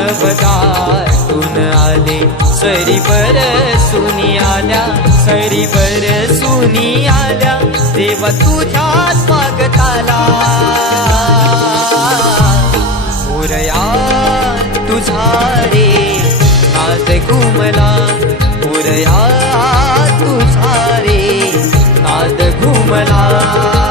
आल्या आले सरी बर सुनी आल्या सरी बर सुनी आल्या देव तुझ्या स्वागताला. मोरया तुझा रे नाद घुमला. मोरया तुझा रे नाद घुमला.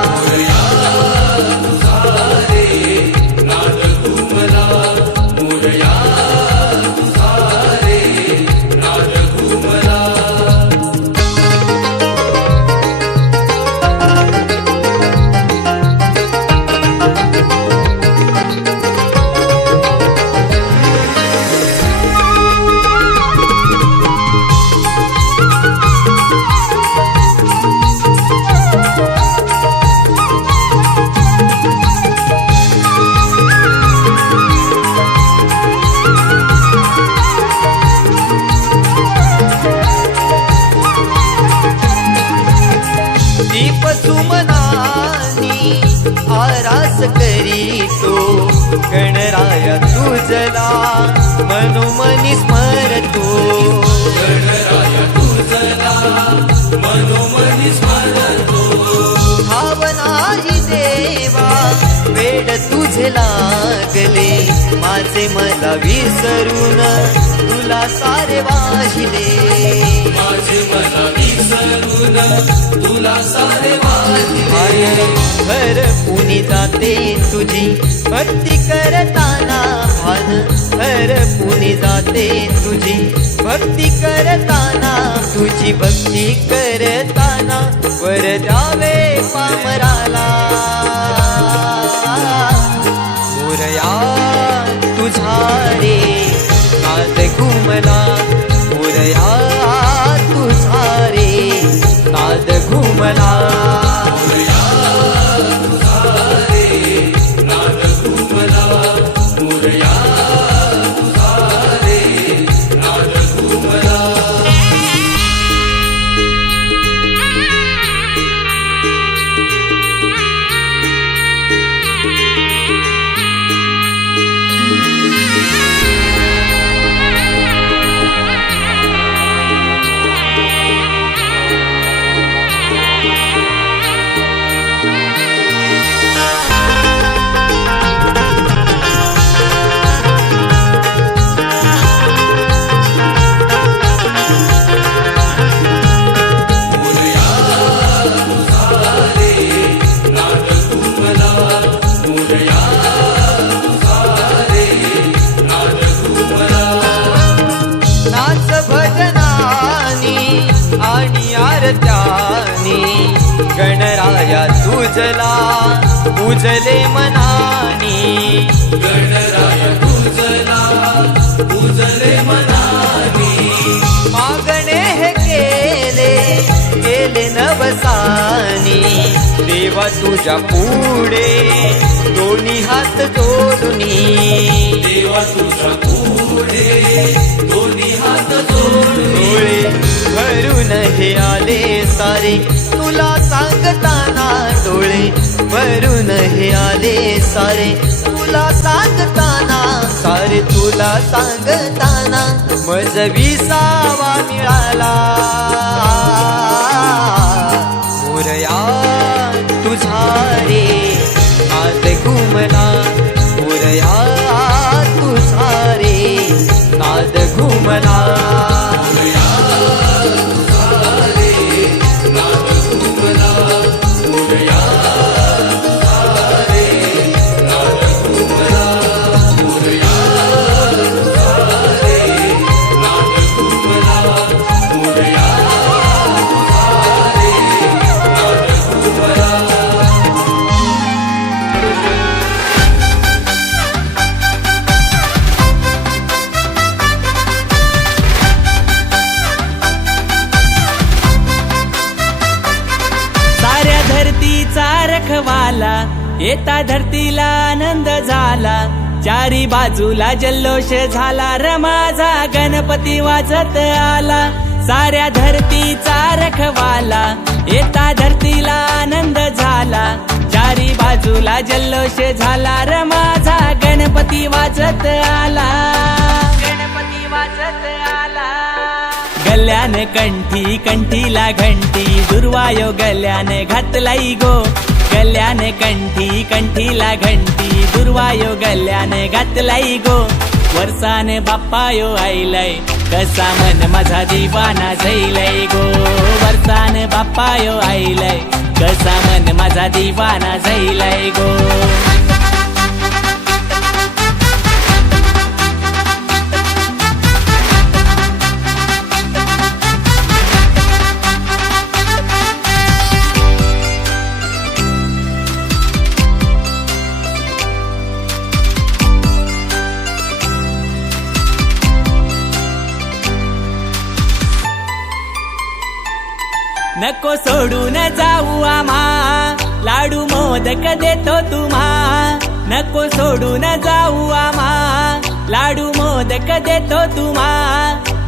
आरास करीतो गणराया तुझला मनोमनी निस्पर तो. तुझे लागले. माझे मला विसरून तुला सारे वाहिले. भर पुनी जाते तुझी. भक्ती करताना भान भर पुनी जाते तुझी. भक्ती करताना तुझी भक्ती करताना वर द्यावे पामराला. मोरया तुझा रे नाद घुमला मोरया तुझा रे नाद घुमला पूजले मनानी. मागणे हे केले केले नवसानी. देवा तुझ्या पुढे दोन्ही हात जोडुनी डोळे भरून हे आले सारे. तुला सांगताना डोळे भरून हे आले सारे. तुला सांगताना सारे तुला सांगताना मज विसावा मिळाला. मोरया तुझा रे नाद घुमला. येता धरतीला आनंद झाला. चारी बाजूला जल्लोष झाला. रमाजा गणपती वाजत आला. साऱ्या धरतीचा रखवाला. येता धरतीला आनंद झाला. चारी बाजूला जल्लोष झाला. र गणपती वाजत आला. गणपती वाजत आला. गल्यान कंठी कंठीला घंटी. दुर्वायो गल्यान घातलाई गो. गल्याने कंठी कंठीला घंटी दुर्वायो गल्याने घातलाई गो. वर्षाने बाप्पायो आईलय कसा मन माझा दिवाना झैलय गो. वर्षाने बाप्पायो आईलय कसा मन माझा दिवाना झैलय गो. नको सोडून जाऊ आम्हा. लाडू मोदक देतो तुम्हा. नको सोडून जाऊ आम्हा. लाडू मोदक देतो तुम्हा.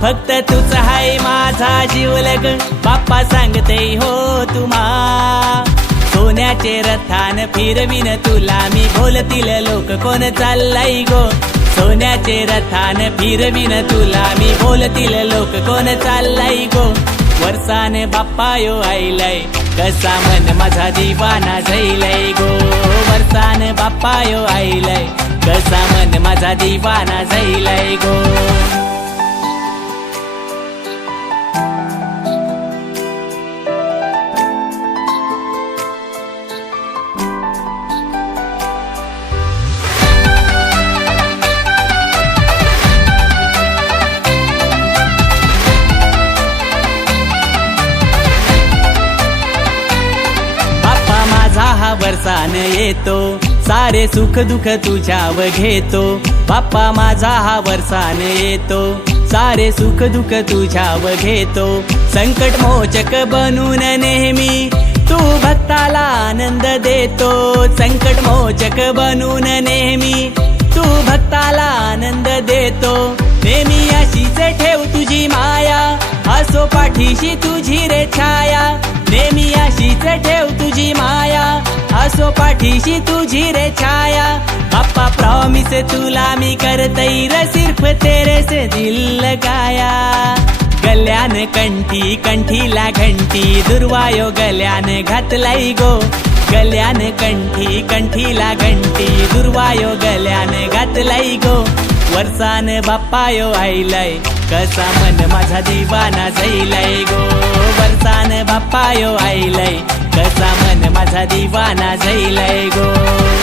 फक्त तूच हाय माझा जीवलग बाप्पा सांगते हो तुम्हा. सोन्याचे रथान फिरविन तुला मी बोलतील लोक कोण चाललाय गो. सोन्याचे रथान फिरविन तुला मी बोलतील लोक कोण चाललाय गो. वर्षाने बाप्पायो आईलय कसा मन माझा दिवाना झैलय गो। वर्षाने बाप्पायो आईलय कसा मन माझा दिवाना झैलय गो। येतो. सारे सुख दुःख तुझ्याव घेतो. बाप्पा माझा हा वरसान येतो. सारे सुख दुःख तुझ्याव घेतो. संकट मोचक बनून नेहमी तू भक्ताला आनंद देतो. संकट मोचक बनून नेहमी तू भक्ताला आनंद देतो. नेहमी अशीच ठेव तुझी माया. असो पाठीशी तुझी रे छाया. नेहमी अशीच ठेव तुझी माया. असो पाठीशी तुझी रे छाया. बाप्पा प्रॉमिस तुला मी करतई र सिर्फ तेरे से दिल लगाया. गल्यान कंठी कंठीला घंटी दुर्वायो गल्यान घातलाई गो. गल्यान कंठी कंठीला घंटी दुर्वायो गल्यान घातलाई गो. वर्षान बाप्पायो आईलाय कसा मन माझा दिवाना जाईलाय गो. वर्षान बाप्पायो आईलाय कसा मन माझा दिवाना जाईलाय गो.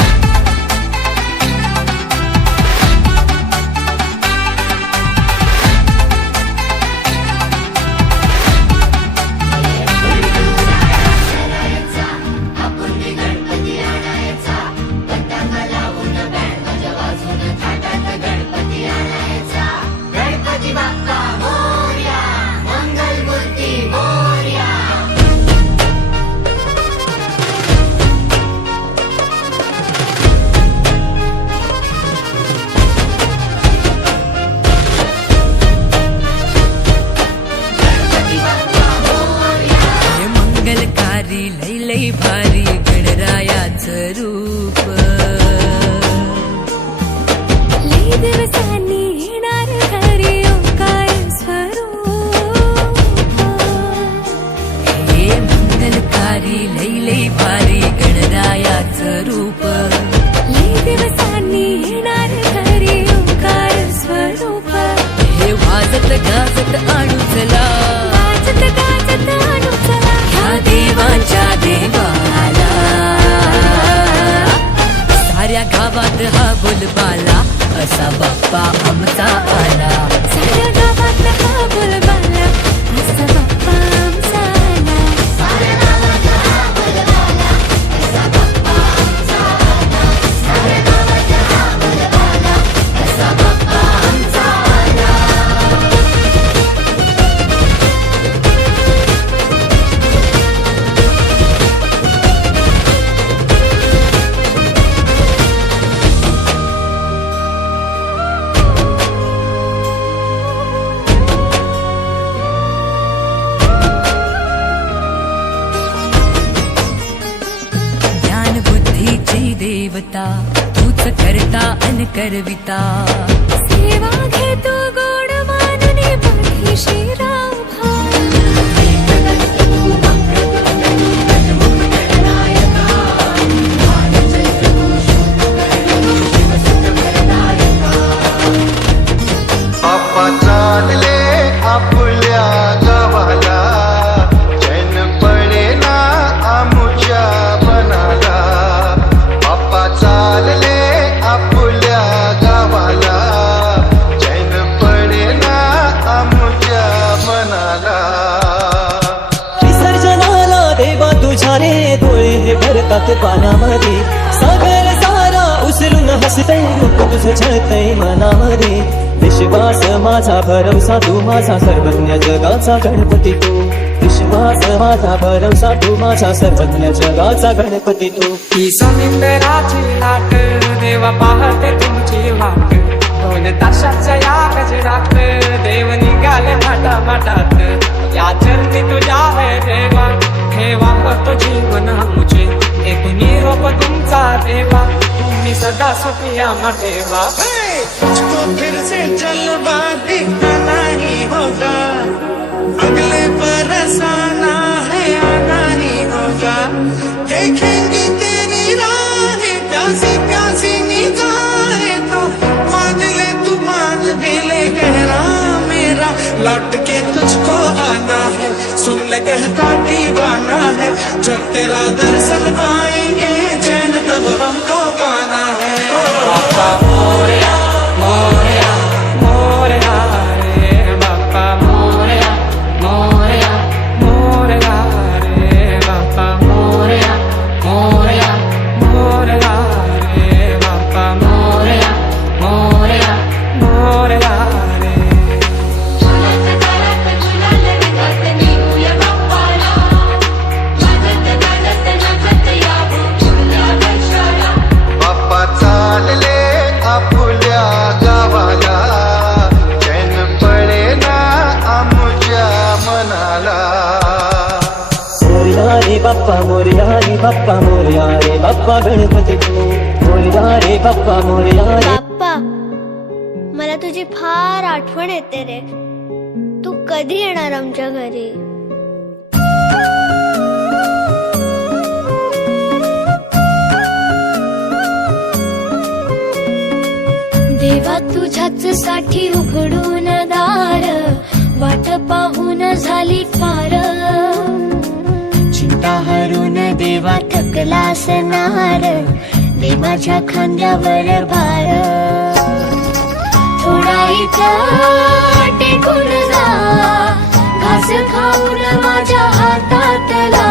बाप्पा आमचा आला. तूच करता अन करविता. सेवा घे तू गोड माननी पाठीशी बाप्पा चालले हे भरतात पाण्यामध्ये सागर सारा उचलून हसतय लोक तुझं छळतय मनामध्ये. विश्वास माझा भरवसा तू माझा सर्वज्ञ जगाचा गणपती तू. विश्वास माझा भरवसा तू माझा सर्वज्ञ जगाचा गणपती तू. ही समिंदराची लाट देवा पाहते तुमची वाट. दोन ताशाच्या या गजरात देव निघाले माटा माटात या चरणी तुझ्या है देवा. सदा सुखी आम्हा ठेवा तुझको फिर से जलवा दिखाना ही होगा। अगले बरस आना है, आना ही होगा। देखेंगे तेरी राहें, प्यासी प्यासी निगाहें तो। मान ले तू मान भी ले, गहरा मेरा। लौट के तुझको आना है, सुन ले कहता दीवाना है। जब तेरा दर्शन पाएँगे, जैन, तब हमको बाप्पा मोरया रे बाप्पा मोरया रे बाप्पा गणपती तू मोरया रे बाप्पा मोरया रे. बाप्पा मला तुझी फार आठवण येते रे. तू कधी येणार आमच्या घरी? देवा तुझ्याच साठी उघडून दार. वाट पाहून झाली फार हरून थकला असणार. दे माझ्या खांद्यावर भार. थोडा इथं टेकून जा. घास खाऊन माझ्या हातातला.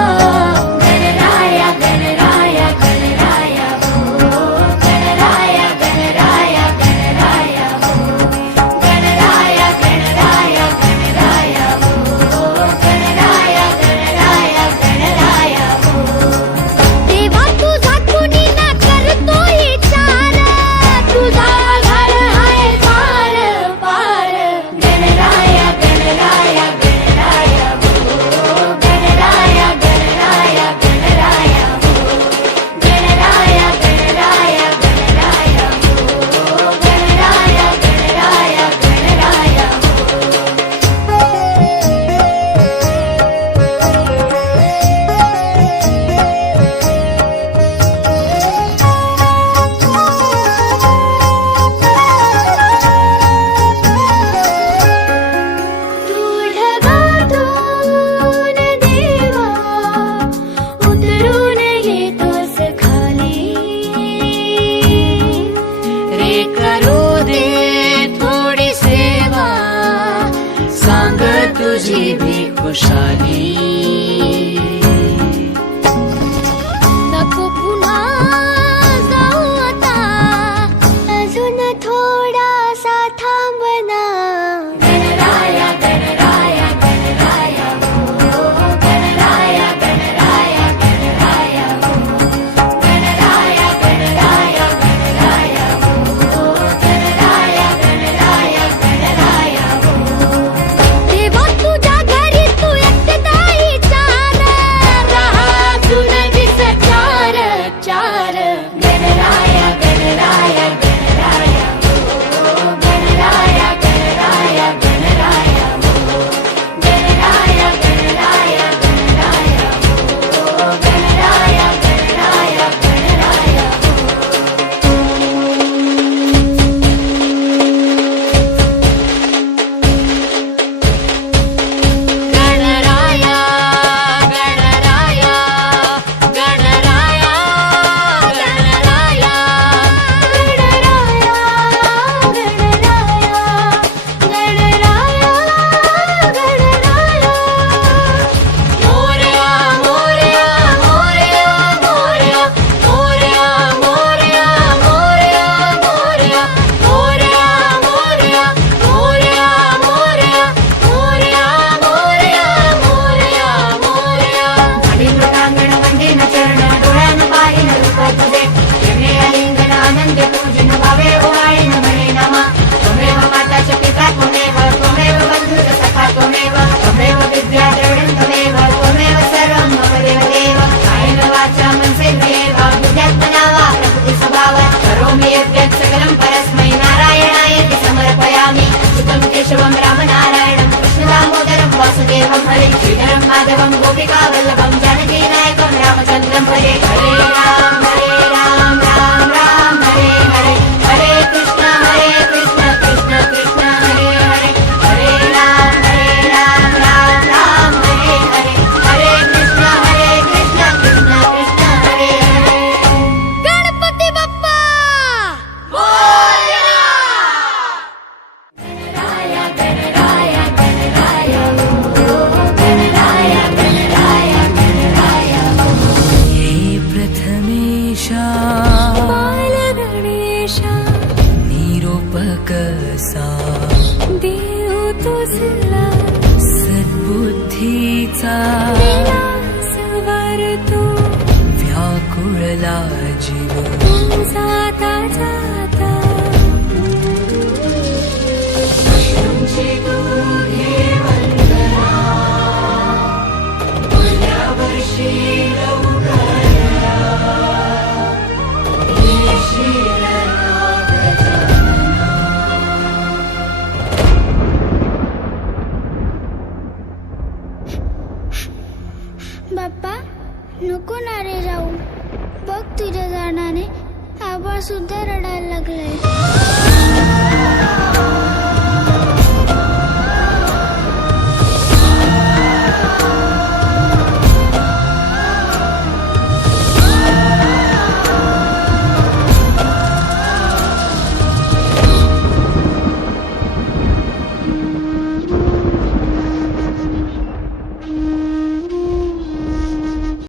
कसा? देव तुझला सद्बुद्धीचा. व्याकुळला जीव. जाता जा नको ना रे जाऊ बघ तुझ्या जाण्याने आबा सुद्धा रडायला लागलाय.